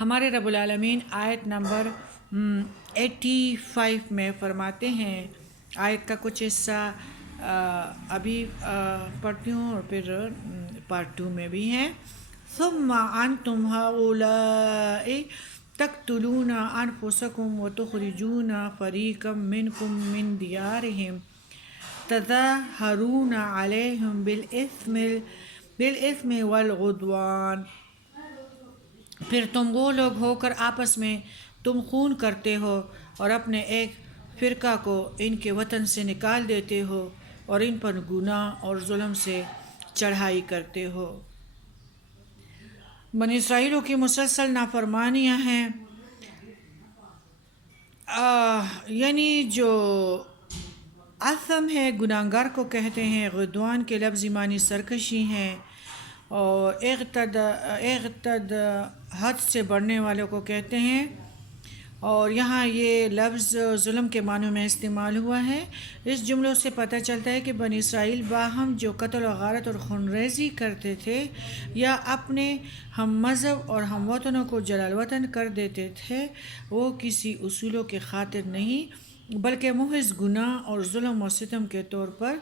ہمارے رب العالمین آیت نمبر 85 میں فرماتے ہیں، آیت کا کچھ حصہ ابھی پڑھتی ہوں اور پھر پارٹ 2 میں بھی ہیں۔ ثم انتم هؤلاء تقتلون انفسکم وتخرجون فریقا منکم من دیارہم تظاہرون علیہم بالإثم والعدوان، پھر تم وہ لوگ ہو کر آپس میں تم خون کرتے ہو اور اپنے ایک فرقہ کو ان کے وطن سے نکال دیتے ہو اور ان پر گناہ اور ظلم سے چڑھائی کرتے ہو۔ بنی اسرائیلوں کی مسلسل نافرمانیاں ہیں، یعنی جو آثم ہے گناہگار کو کہتے ہیں، عدوان کے لفظی معنی سرکشی ہیں، اور اعتد حد سے بڑھنے والوں کو کہتے ہیں، اور یہاں یہ لفظ ظلم کے معنوں میں استعمال ہوا ہے۔ اس جملوں سے پتہ چلتا ہے کہ بنی اسرائیل باہم جو قتل و غارت اور خون ریزی کرتے تھے یا اپنے ہم مذہب اور ہم وطنوں کو جلال وطن کر دیتے تھے، وہ کسی اصولوں کے خاطر نہیں بلکہ محض گناہ اور ظلم و ستم کے طور پر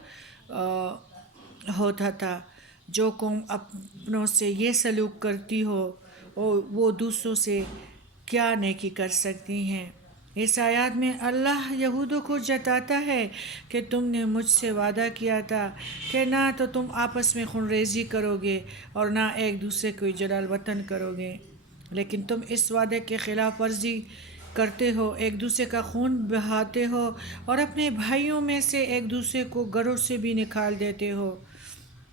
ہوتا تھا۔ جو قوم اپنوں سے یہ سلوک کرتی ہو وہ دوسروں سے کیا نیکی کر سکتی ہیں۔ اس آیات میں اللہ یہودوں کو جتاتا ہے کہ تم نے مجھ سے وعدہ کیا تھا کہ نہ تو تم آپس میں خون ریزی کرو گے اور نہ ایک دوسرے کو جلال وطن کرو گے، لیکن تم اس وعدے کے خلاف ورزی کرتے ہو، ایک دوسرے کا خون بہاتے ہو اور اپنے بھائیوں میں سے ایک دوسرے کو گھروں سے بھی نکال دیتے ہو۔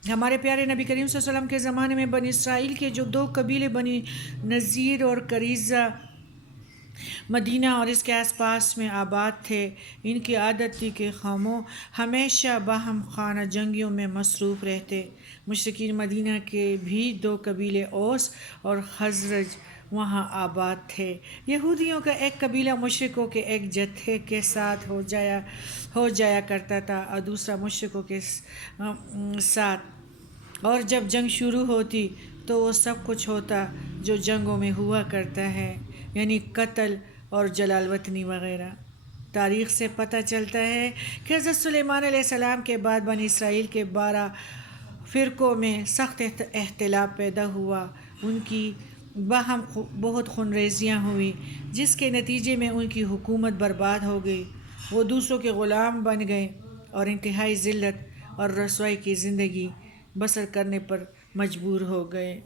ہمارے پیارے نبی کریم صلی اللہ علیہ وسلم کے زمانے میں بنی اسرائیل کے جو 2 قبیلے بنی نذیر اور قریظہ مدینہ اور اس کے آس پاس میں آباد تھے، ان کی عادت تھی کہ ہمیشہ باہم خانہ جنگیوں میں مصروف رہتے۔ مشرکین مدینہ کے بھی 2 قبیلے اوس اور خزرج وہاں آباد تھے۔ یہودیوں کا ایک قبیلہ مشرکوں کے ایک جتھے کے ساتھ ہو جایا کرتا تھا اور دوسرا مشرکوں کے ساتھ، اور جب جنگ شروع ہوتی تو وہ سب کچھ ہوتا جو جنگوں میں ہوا کرتا ہے، یعنی قتل اور جلال وطنی وغیرہ۔ تاریخ سے پتہ چلتا ہے کہ حضرت سلیمان علیہ السلام کے بعد بنی اسرائیل کے 12 فرقوں میں سخت اختلاف پیدا ہوا، ان کی باہم بہت خون ریزیاں ہوئی، جس کے نتیجے میں ان کی حکومت برباد ہو گئی، وہ دوسروں کے غلام بن گئے اور انتہائی ذلت اور رسوائی کی زندگی بسر کرنے پر مجبور ہو گئے۔